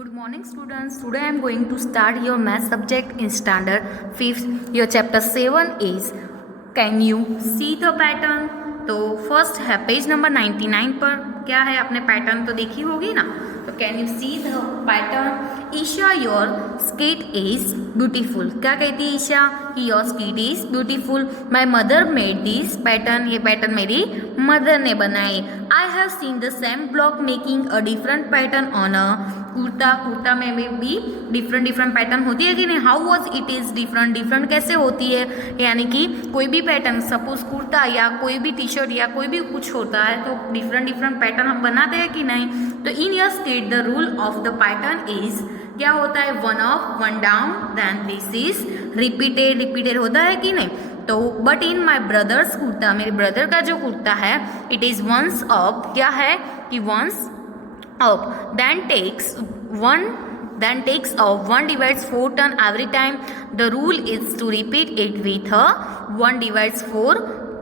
Good morning students. Today I am going to start your math subject in standard 5th. Your chapter 7 is Can you see the pattern? तो first है page number 99 पर क्या है, आपने pattern तो देखी होगी ना. तो can you see the pattern. Isha your skirt is beautiful. क्या कहती है ईशा कि your skirt is beautiful. My mother made this pattern. ये पैटर्न मेरी मदर ने बनाए. I have seen the same block making a different pattern on a kurta. Kurta में भी डिफरेंट पैटर्न होती है कि नहीं. How was it is different कैसे होती है, यानी कि कोई भी पैटर्न सपोज कुर्ता या कोई भी टी शर्ट या कोई भी कुछ होता है तो डिफरेंट पैटर्न हम बनाते हैं कि नहीं. तो in your skirt the rule of the pattern is क्या होता है, one up one down then this is repeated होता है कि नहीं. तो but in my brother's kurta, मेरे ब्रदर का जो कुर्ता है इट इज वंस अप. क्या है कि once up then takes off. 1 divides 4 turn every time. The rule is to repeat it with a 1 divides 4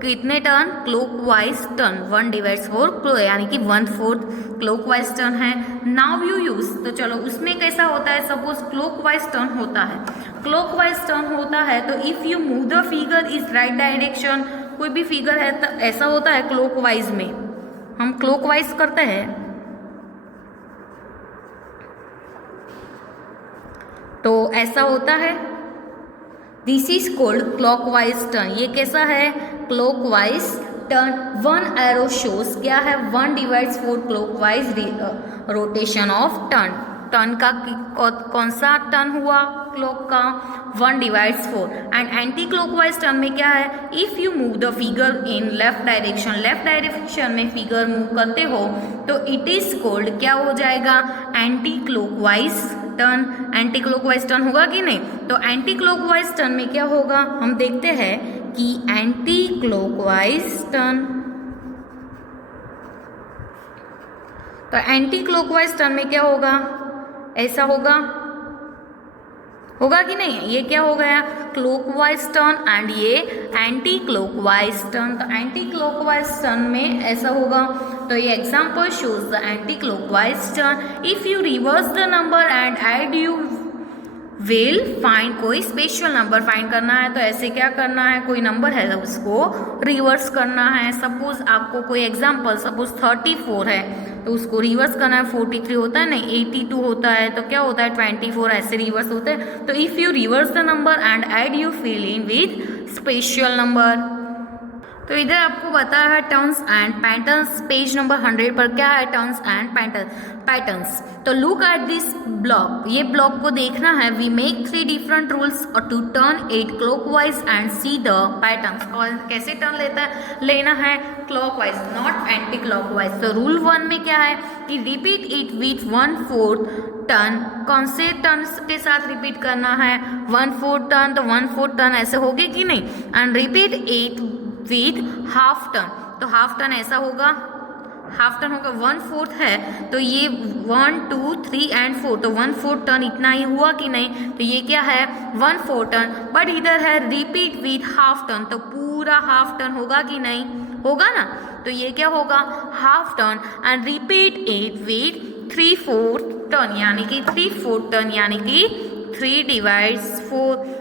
कितने टर्न, क्लॉकवाइज टर्न. 1 divides 4 यानी कि 1/4 क्लॉकवाइज टर्न है. नाउ यू यूज, तो चलो उसमें कैसा होता है, सपोज क्लॉकवाइज टर्न होता है तो if you move the figure is right direction. कोई भी फिगर है तो ऐसा होता है क्लॉकवाइज में, हम क्लॉकवाइज करते हैं तो ऐसा होता है. This is cold clockwise turn. ये कैसा है, क्लॉकवाइज टर्न. 1 एरो शोज क्या है, 1 divides 4 clockwise rotation of turn. Turn का कौन सा टर्न हुआ, क्लॉक का 1 divides 4. And anti clockwise turn में क्या है, if you move the figure in left direction में फिगर मूव करते हो तो इट इज कोल्ड क्या हो जाएगा, anti clockwise turn. Anti clockwise turn होगा कि नहीं. तो एंटी क्लॉकवाइज टर्न में क्या होगा, हम देखते हैं कि एंटी क्लॉकवाइज टर्न, तो एंटी क्लॉकवाइज टर्न में क्या होगा, ऐसा होगा कि नहीं. ये क्या हो गया, क्लॉकवाइज टर्न एंड ये एंटी क्लॉकवाइज टर्न. तो एंटी क्लॉकवाइज टर्न में ऐसा होगा. तो ये example shows the anti clockwise turn. If you reverse the number and add you will find. कोई स्पेशल नंबर फाइंड करना है तो ऐसे क्या करना है, कोई नंबर है तो उसको रिवर्स करना है. सपोज आपको कोई एग्जांपल, सपोज 34 है तो उसको रिवर्स करना है. 43 होता है नहीं, 82 होता है तो क्या होता है 24, ऐसे रिवर्स होते हैं. तो if you reverse the number and add you fill in with special number. तो इधर आपको बताया है turns and patterns. Page number 100 पर क्या है, टर्न्स एंड पैटर्न्स. तो लुक एट दिस ब्लॉक. ये ब्लॉक को देखना है. We make 3 different rules to turn 8 clockwise and see the patterns. और कैसे टर्न लेना है, क्लॉकवाइज नॉट एंटी क्लॉकवाइज. तो रूल 1 में क्या है कि रिपीट इट विथ 1/4 टर्न. कौन से टर्न के साथ रिपीट करना है, 1/4 टर्न. तो 1/4 टर्न ऐसे होगी कि नहीं. And repeat it with half turn. तो हाफ टर्न ऐसा होगा, हाफ टर्न होगा 1/4 है तो ये 1 2 3 एंड 4 तो 1/4 टर्न इतना ही हुआ कि नहीं. तो ये क्या है 1/4 टर्न. बट इधर है रिपीट विथ हाफ टर्न तो पूरा हाफ टर्न होगा कि नहीं, होगा ना. तो ये क्या होगा, half turn. And repeat it with 3/4 turn यानी कि 3/4 टर्न यानी कि 3 divides 4.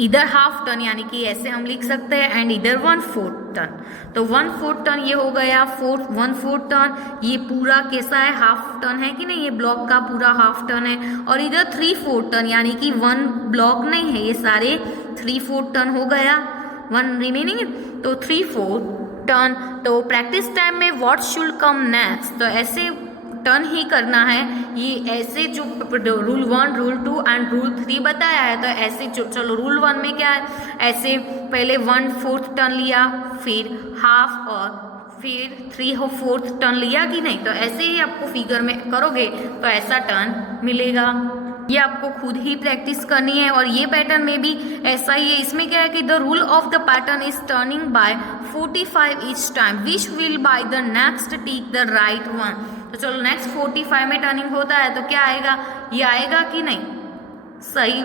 इधर हाफ टर्न यानी कि ऐसे हम लिख सकते हैं एंड इधर 1/4 टर्न. तो 1/4 टर्न ये हो गया 1/4 टर्न. ये पूरा कैसा है, हाफ टर्न है कि नहीं, ये ब्लॉक का पूरा हाफ टर्न है. और इधर 3/4 टर्न यानी कि 1 ब्लॉक नहीं है, ये सारे 3/4 टर्न हो गया, 1 रिमेनिंग. तो 3/4 टर्न. तो प्रैक्टिस टाइम में व्हाट शुड कम नेक्स्ट, तो ऐसे टर्न ही करना है. ये ऐसे जो रूल 1 रूल 2 एंड रूल 3 बताया है तो ऐसे चलो रूल 1 में क्या है, ऐसे पहले 1/4 टर्न लिया फिर हाफ और फिर 3/4 टर्न लिया कि नहीं. तो ऐसे ही आपको फिगर में करोगे तो ऐसा टर्न मिलेगा. ये आपको खुद ही प्रैक्टिस करनी है. और ये पैटर्न में भी ऐसा ही है. इसमें क्या है कि the rule of the pattern is turning by 45 each time which will by the next take the right one. तो चलो नेक्स्ट 45 में टर्निंग होता है तो क्या आएगा, ये आएगा कि नहीं, सही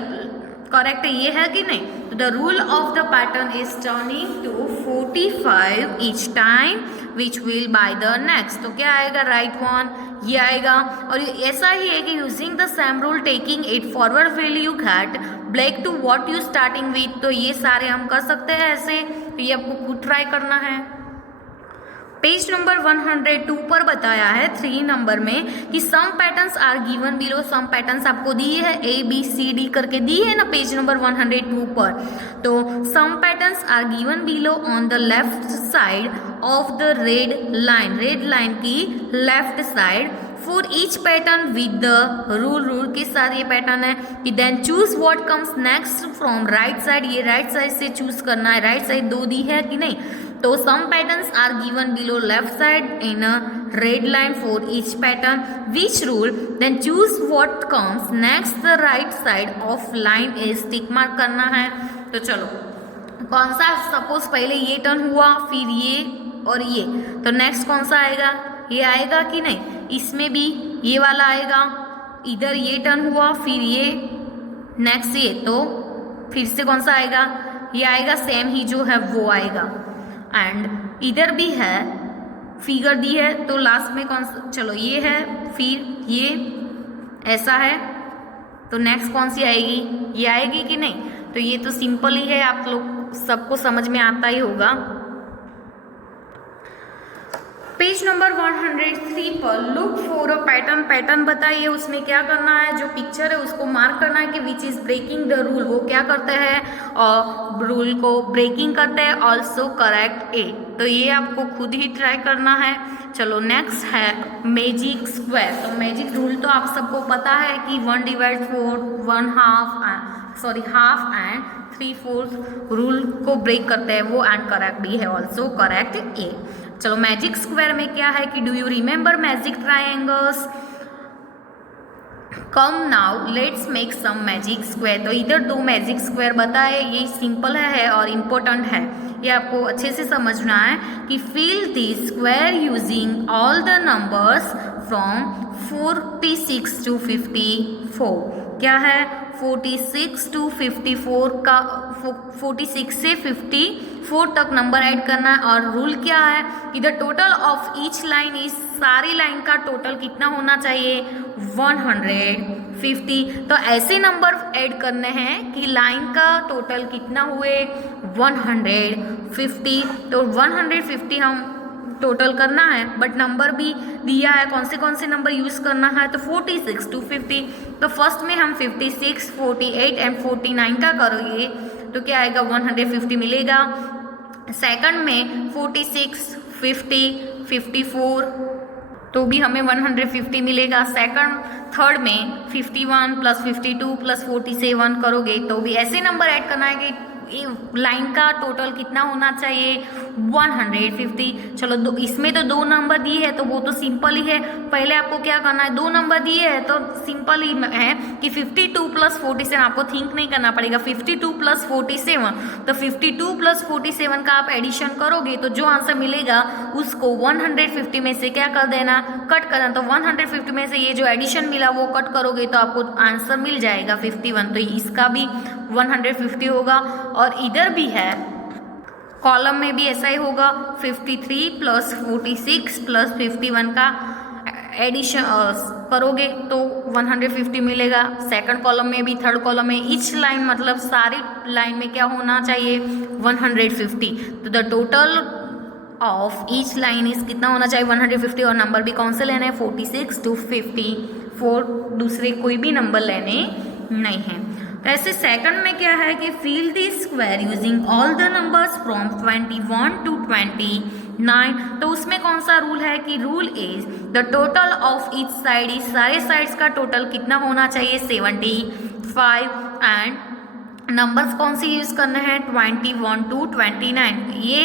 करेक्ट ये है कि नहीं? तो the rule of the pattern is turning to 45 each time which will by the next. तो क्या आएगा? राइट वन ये आएगा। और ऐसा ही है कि using the same rule taking it forward will you get back to what you starting with. तो ये सारे हम कर सकते हैं ऐसे, तो ये आपको खुद ट्राई करना है। पेज नंबर 102 पर बताया है 3 नंबर में कि some patterns are given below. Some patterns आपको दिए है ABCD करके दी है ना पेज नंबर 102 पर। तो some patterns are given below on the left side of the red line. Red line की left side for each pattern with the rule के साथ ये पैटर्न है कि then choose what comes next from right side. ये right side से choose करना है। राइट साइड 2 दी है कि नहीं? तो some patterns are given below left side in a red line for each pattern which rule then choose what comes next the right side of line is tick mark करना है। तो चलो कौन सा, सपोज पहले ये टर्न हुआ फिर ये और ये, तो नेक्स्ट कौन सा आएगा? ये आएगा कि नहीं? इसमें भी ये वाला आएगा। इधर ये टर्न हुआ फिर ये, नेक्स्ट ये, तो फिर से कौन सा आएगा? ये आएगा। सेम ही जो है वो आएगा। एंड इधर भी है, फिगर दी है, तो लास्ट में कौन सा? चलो ये है फिर ये ऐसा है, तो नेक्स्ट कौन सी आएगी? ये आएगी कि नहीं? तो ये तो सिंपल ही है, आप लोग सबको समझ में आता ही होगा। पेज नंबर 103 पर look for a pattern. Pattern बताइए, उसमें क्या करना है? जो पिक्चर है उसको मार्क करना है कि which is breaking the rule. वो क्या करते हैं? और रूल को ब्रेकिंग करते हैं। Also correct it. तो ये आपको खुद ही ट्राई करना है। चलो नेक्स्ट है मैजिक स्क्वायर। तो मैजिक रूल तो आप सबको पता है कि 1/4 हाफ एंड 3/4 रूल को ब्रेक करते हैं वो, एंड करेक्ट भी है। Also correct A. चलो मैजिक स्क्वायर में क्या है कि do you remember magic triangles? Come now let's make some magic square. तो इधर 2 मैजिक स्क्वायर बताए, ये सिंपल है और इम्पोर्टेंट है, ये आपको अच्छे से समझना है कि fill the square using all the numbers from 46 to 54। क्या है? 46 to 54 का 46 से 54 तक नंबर ऐड करना है। और रूल क्या है? इधर टोटल ऑफ ईच लाइन, इस सारी लाइन का टोटल कितना होना चाहिए? 150। तो ऐसे नंबर ऐड करने हैं कि लाइन का टोटल कितना हुए? 150। तो 150 हम टोटल करना है, बट नंबर भी दिया है, कौन से नंबर यूज़ करना है? तो 46 to 50। तो फर्स्ट में हम 56, 48 एंड 49 का करोगे तो क्या आएगा? 150 मिलेगा। सेकंड में 46, 50, 54 तो भी हमें 150 मिलेगा। थर्ड में 51 + 52 + 47 करोगे तो भी ऐसे नंबर ऐड करना है कि लाइन का टोटल कितना होना चाहिए? 150। चलो इसमें तो 2 नंबर दिए हैं तो वो तो सिंपल ही है। पहले आपको क्या करना है? 2 नंबर दिए हैं तो सिंपल ही है कि 52 + 47, आपको थिंक नहीं करना पड़ेगा। 52 + 47, तो 52 + 47 का आप एडिशन करोगे तो जो आंसर मिलेगा उसको 150 में से क्या कर देना? कट करना। तो 150 में से ये जो एडिशन मिला वो कट करोगे तो आपको आंसर मिल जाएगा 51। तो इसका भी 150 होगा। और इधर भी है, कॉलम में भी ऐसा ही होगा। 53 + 46 + 51 का एडिशन करोगे तो 150 मिलेगा। सेकंड कॉलम में भी, थर्ड कॉलम में, ईच लाइन मतलब सारी लाइन में क्या होना चाहिए? 150। तो the total of each line is कितना होना चाहिए? 150। और नंबर भी कौन से लेने हैं? 46 to 54, दूसरे कोई भी नंबर लेने नहीं हैं। तो ऐसे सेकंड में क्या है कि fill the square using all the numbers from 21 to 29। तो उसमें कौन सा रूल है कि rule is the total of each side, इस सारे साइड्स का टोटल कितना होना चाहिए? 75। एंड नंबर्स कौन से यूज करने हैं? 21 to 29। ये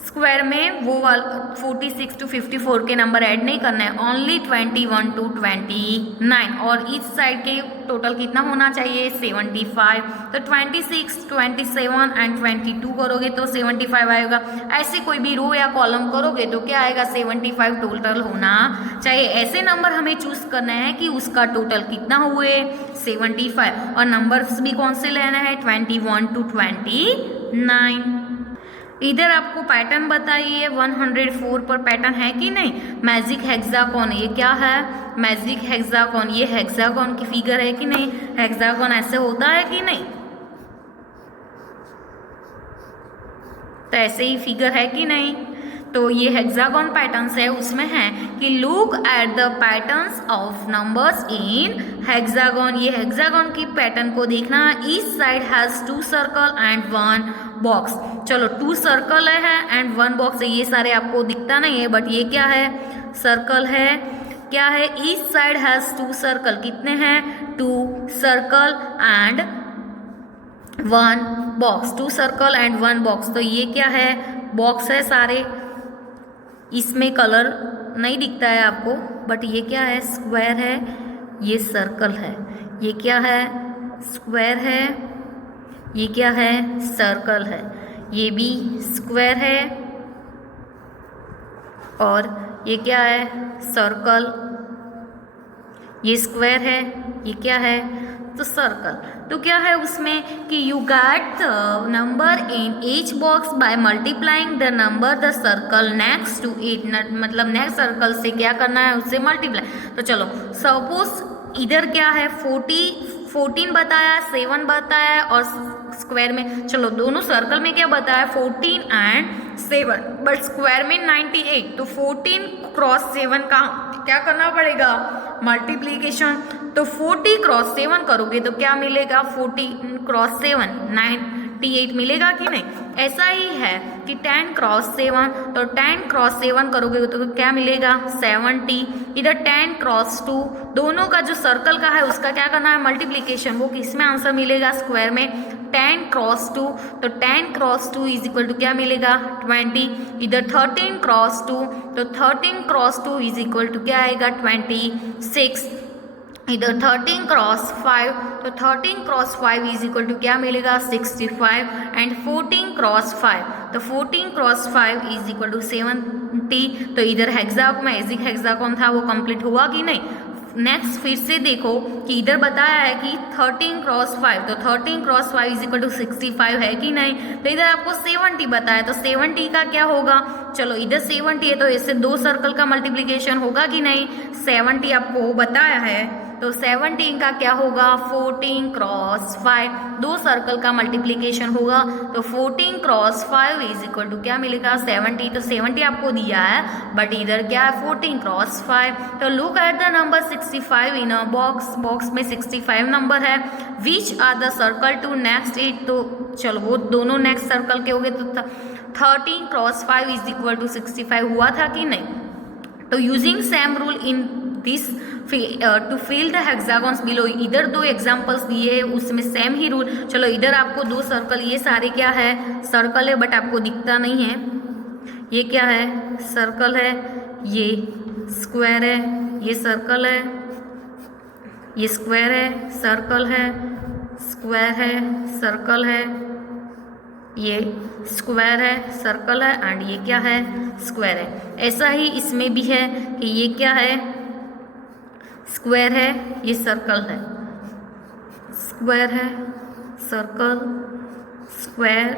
स्क्वायर में वो वाला 46 to 54 के नंबर ऐड नहीं करना है, ओनली 21 to 29। और इस साइड के टोटल कितना होना चाहिए 75। तो 26, 27 एंड 22 करोगे तो 75 आएगा। ऐसे कोई भी रो या कॉलम करोगे तो क्या आएगा 75 टोटल होना चाहिए। ऐसे नंबर हमें चूज करना है कि उसका टोटल कितना हुए 75। और नंबर्स भी कौन से लेना है 21 to 29। इधर आपको पैटर्न बताइए 104 पर पैटर्न है कि नहीं। मैजिक हेक्सागोन, ये क्या है मैजिक हेक्सागोन, ये हेक्सागोन की फिगर है कि नहीं। हेक्सागोन ऐसे होता है कि नहीं, तो ऐसे ही फिगर है कि नहीं। तो ये हेक्सागोन पैटर्न्स है, उसमें है कि look at the patterns of numbers in hexagon. ये हेक्सागोन की पैटर्न को देखना। Each side has 2 circle and 1 box. चलो 2 सर्कल है एंड 1 बॉक्स है, ये सारे आपको दिखता नहीं है बट ये क्या है सर्कल है। क्या है ईच साइड हैज 2 सर्कल, कितने हैं 2 circle and 1 box. 2 circle and 1 box, तो ये क्या है बॉक्स है सारे, इसमें कलर नहीं दिखता है आपको बट ये क्या है स्क्वायर है, ये सर्कल है। ये क्या है स्क्वायर है, ये क्या है सर्कल है। ये भी स्क्वायर है और ये क्या है सर्कल, ये स्क्वायर है, ये क्या है तो सर्कल। तो क्या है उसमें कि you get the number in each box by multiplying the number the circle next to it. मतलब नेक्स्ट सर्कल से क्या करना है उससे मल्टीप्लाई। तो चलो सपोज इधर क्या है 14 बताया, 7 बताया और स्क्वायर में, चलो दोनों सर्कल में क्या बताया 14 एंड 7 बट स्क्वायर में 98। तो 14 क्रॉस 7 का क्या करना पड़ेगा मल्टीप्लीकेशन। तो 40 क्रॉस 7 करोगे तो क्या मिलेगा 40 क्रॉस 7 98 मिलेगा कि नहीं। ऐसा ही है कि 10 क्रॉस 7, तो 10 क्रॉस 7 करोगे तो क्या मिलेगा 70। इधर 10 क्रॉस 2, दोनों का जो सर्कल का है उसका क्या करना है मल्टीप्लीकेशन, वो किस में आंसर मिलेगा स्क्वायर में 10 क्रॉस 2। तो 10 क्रॉस 2 इज इक्वल टू क्या मिलेगा 20। इधर 13 क्रॉस 2, तो 13 क्रॉस 2 इज इक्वल टू क्या आएगा 26। इधर 13 क्रॉस 5, तो 13 क्रॉस 5 इज इक्वल टू क्या मिलेगा 65। एंड 14 क्रॉस 5, तो 14 क्रॉस 5 इज इक्वल टू 70। तो इधर हेक्सागोन मैजिक हेक्सागोन था वो कंप्लीट हुआ कि नहीं। नेक्स्ट फिर से देखो कि इधर बताया है कि 13 क्रॉस 5, तो 13 क्रॉस 5 इज इक्वल टू 65 है कि नहीं। तो इधर आपको 70 बताया, तो 70 का क्या होगा, चलो इधर 70 है तो इससे 2 सर्कल का मल्टीप्लिकेशन होगा कि नहीं। 70 आपको बताया है तो 17 का क्या होगा 14 क्रॉस 5, 2 सर्कल का मल्टीप्लिकेशन होगा। तो 14 क्रॉस 5 इज इक्वल टू क्या मिलेगा 70। तो 70 आपको दिया है बट इधर क्या है 14 क्रॉस 5। तो look at the number 65 in a box, box में 65 नंबर है। Which are the circle to next it, तो चलो वो दोनों नेक्स्ट सर्कल के हो गए। तो 13 क्रॉस 5 इज इक्वल टू 65 हुआ था कि नहीं। तो using same rule in this to fill the hexagons below, इधर 2 एग्जांपल्स दिए हैं उसमें सेम ही रूल। चलो इधर आपको 2 सर्कल, ये सारे क्या है सर्कल है बट आपको दिखता नहीं है। ये क्या है सर्कल है, ये स्क्वायर है, ये सर्कल है, ये स्क्वायर है, सर्कल है, स्क्वायर है, सर्कल है, ये स्क्वायर है, सर्कल है एंड ये क्या है स्क्वायर है। ऐसा ही इसमें भी है कि ये क्या है स्क्वायर है, ये सर्कल है, स्क्वायर है, सर्कल, स्क्वायर,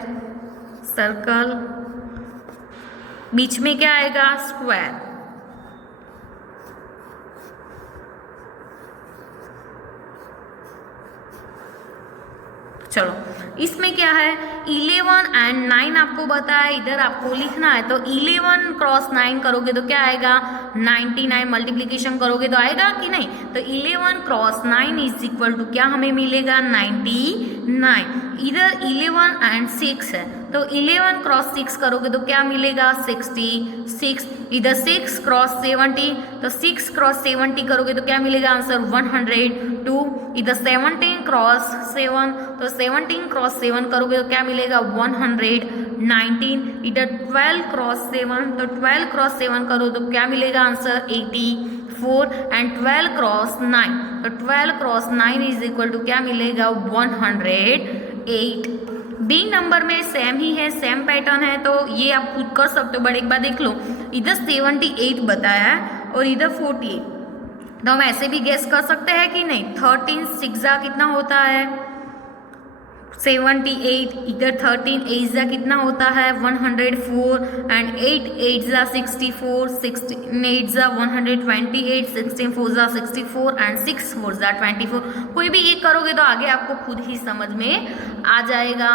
सर्कल, बीच में क्या आएगा स्क्वायर। चलो इसमें क्या है 11 एंड 9 आपको बताया, इधर आपको लिखना है। तो 11 क्रॉस 9 करोगे तो क्या आएगा 99, मल्टीप्लिकेशन करोगे तो आएगा कि नहीं। तो 11 क्रॉस 9 इज इक्वल टू क्या हमें मिलेगा 99। इधर 11 एंड 6 है तो 11 क्रॉस 6 करोगे तो क्या मिलेगा 66। इधर 6 क्रॉस 70, तो 6 क्रॉस 70 करोगे तो क्या मिलेगा आंसर 102। इधर 17 क्रॉस 7, तो 17 क्रॉस 7 करोगे तो क्या मिलेगा 109। 19, इधर 12 क्रॉस 7, तो 12 क्रॉस 7 करो तो क्या मिलेगा आंसर 84 एंड 12 क्रॉस 9, तो 12 क्रॉस 9 इज इक्वल टू क्या मिलेगा 108। बी नंबर में सेम ही है, सेम पैटर्न है, तो ये आप खुद कर सकते हो, बट एक बार देख लो इधर 78 बताया है और इधर 48, तो हम ऐसे भी गेस कर सकते हैं कि नहीं। 13 6 कितना होता है 78, इधर 13 8 कितना होता है 104 एंड 8 8 64, 16 8 128, 16 4 64 एंड 6 4 24। कोई भी एक करोगे तो आगे आपको खुद ही समझ में आ जाएगा।